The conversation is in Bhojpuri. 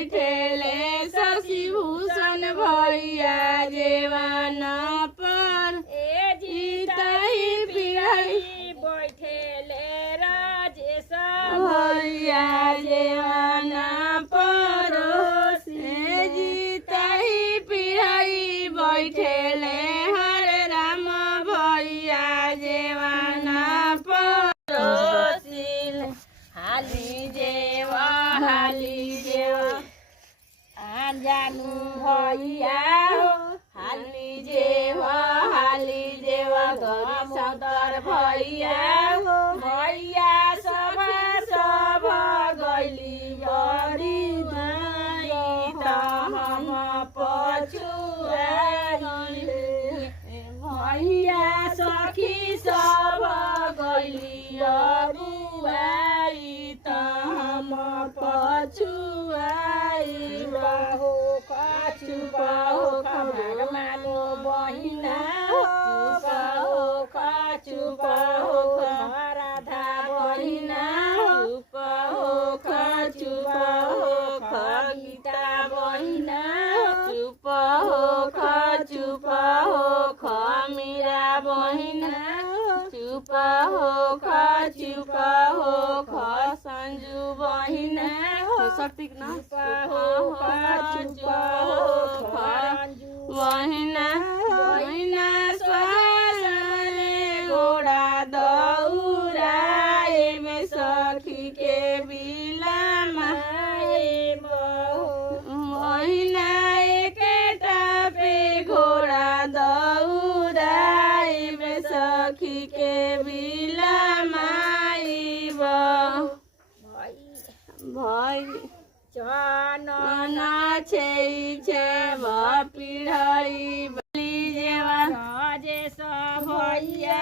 बैठेले शशि भूषण भैया जेवान पर ए जीतई पिड़ई बैठेले राजेश भैया जेवान पर से जीतई पिड़ई बैठेले हरे राम भैया जेवान पर हाली जेवा जानु भैया हाली जेवा गरी सदर भैया भैया सब गैली बड़ी दाई त हम पछुआई भैया सखी सब गैली अरुआई त हम पछुआई बाहो कछु बाहो खबर मानो बहिना चुप हो राधा बहिना चुप हो गीता बहिना चुप हो मीरा बहिना चुप हो संजू बहिना सटिक न चुप हो बहिना बहिना गोड़ा दौराए में सखी के बिलामा बहिना एकेटा पे घोड़ा दौराए में सखी के बिलामा भई चन छे पिढ़ई बली जेवा राजेश भैया